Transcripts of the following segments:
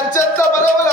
కంచెత్త బలముల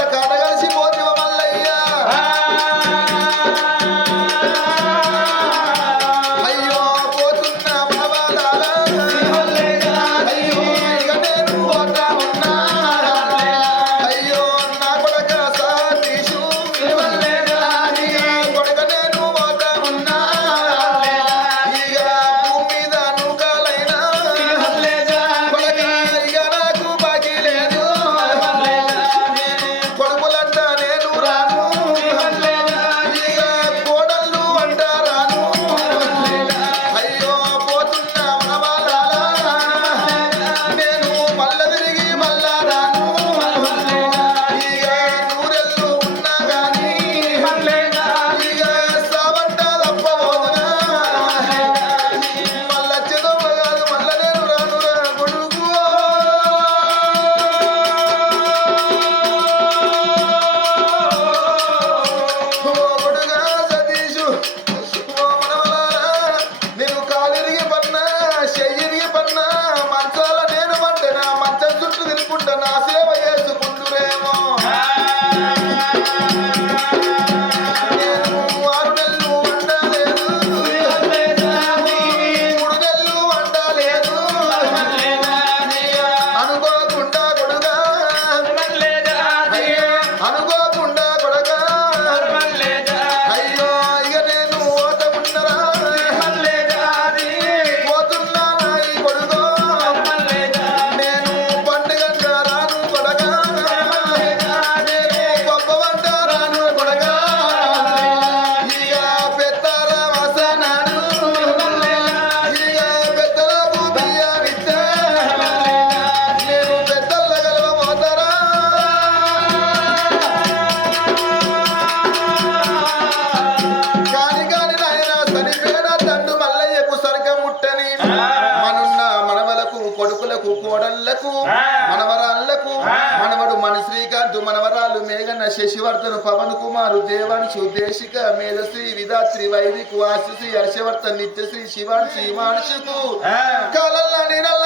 మనవరాళ్ళకు మనవడు మన శ్రీకాంత్ మనవరాలు మేఘన్న శశివర్ధన్ పవన్ కుమారు దేవాంశు దేశిక మేధశ్రీ విధాశ్రీ వైదికు ఆశిశ్రీ హర్షవర్ధన్ నిత్యశ్రీ శివాంశి మానుషుకు. కలల్లా నీడల్ల